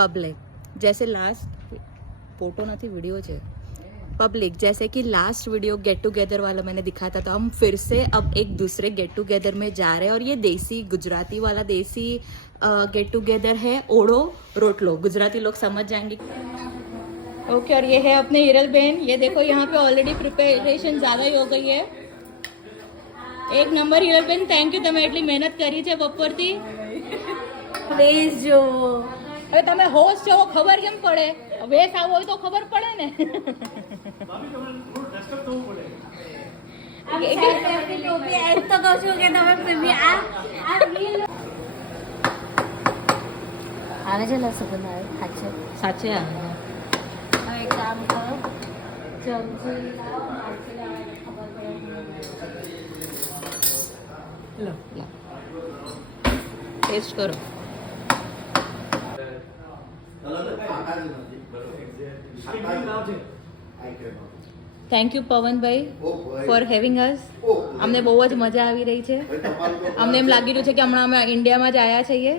Public जैसे last photo नहीं video है पब्लिक जैसे कि लास्ट वीडियो गेट टुगेदर वाला मैंने दिखाया था, तो हम फिर से अब एक दूसरे गेट टुगेदर में जा रहे हैं और ये देसी गुजराती वाला देसी गेट टुगेदर है। ओढ़ो रोटलो, गुजराती लोग समझ जाएंगे। ओके और ये है अपने हिरल बहन। ये देखो यहाँ पे ऑलरेडी प्रिपरेशन ज़्यादा ही हो गई है। एक नंबर हिरल बहन, थैंक यू, તમે એટલી મહેનત કરી છે બપોરથી। પ્લીઝ જો હવે તમે હોસ્ટ છો ખબર કેમ પડે? વેસ આવો હોય તો ખબર પડે ને। ટોપી એમ તો કહું છું કે તમે પ્રીમિયર આ રીલ આવે છે લસ બનાવે સાચે સાચે આવે। હવે એક કામ કરો ચમચી લાવો ખબર પડે લો ટેસ્ટ કરો। થેન્ક યુ પવનભાઈ ફોર હેવિંગ અસ। અમને બહુ જ મજા આવી રહી છે। અમને એમ લાગી રહ્યું છે કે હમણાં અમે ઇન્ડિયામાં જ આવ્યા છીએ।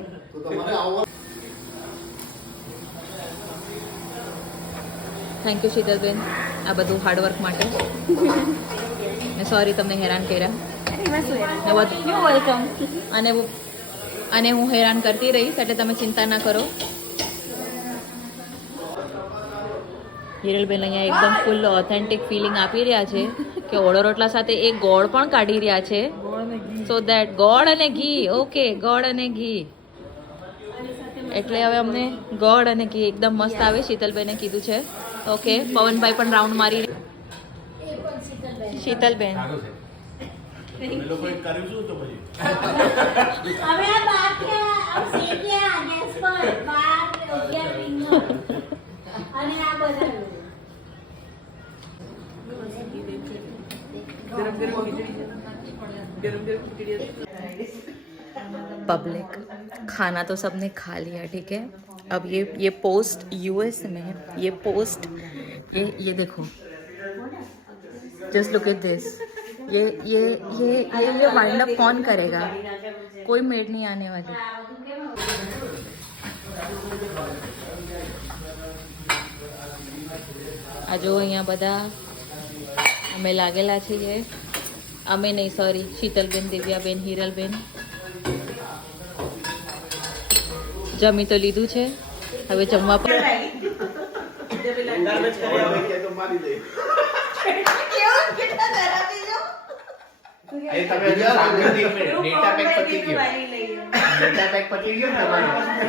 થેન્ક યુ શીતલબેન આ બધું હાર્ડવર્ક માટે। સોરી તમને હેરાન કર્યા। વેલકમ અને હું હેરાન કરતી રહીશ એટલે તમે ચિંતા ના કરો। હિરલબેન અહીંયા એકદમ ફૂલ ઓથેન્ટિક ફિલિંગ આપી રહ્યા છે કે ઓળો રોટલા સાથે એક ગોળ પણ કાઢી રહ્યા છે। સો દેટ ગોળ અને ઘી, ઓકે ગોળ અને ઘી, એટલે હવે અમને ગોળ અને ઘી એકદમ મસ્ત આવે। શીતલબેને કીધું છે ઓકે। પવનભાઈ પણ રાઉન્ડ મારી શીતલબેન હવે આ બાકી શેક્યા ગેસ પર બાર ઉગ્યા રીંગણ અને આ બધા पब्लिक खाना तो सबने खा लिया, ठीक है। अब ये पोस्ट यूएस में है। ये पोस्ट ये देखो, जस्ट लुक एट दिस। ये वाइंड अप कौन करेगा? कोई मेड नहीं आने वाली। आ जो અહીંયા બધા અમે લાગેલા છીએ। અમે નહીં, સોરી, શીતલબેન, દિવ્યાબેન, હિરલબેન જમી તો લીધું છે, હવે જમવા પર ડેટા પેક પતી ગયો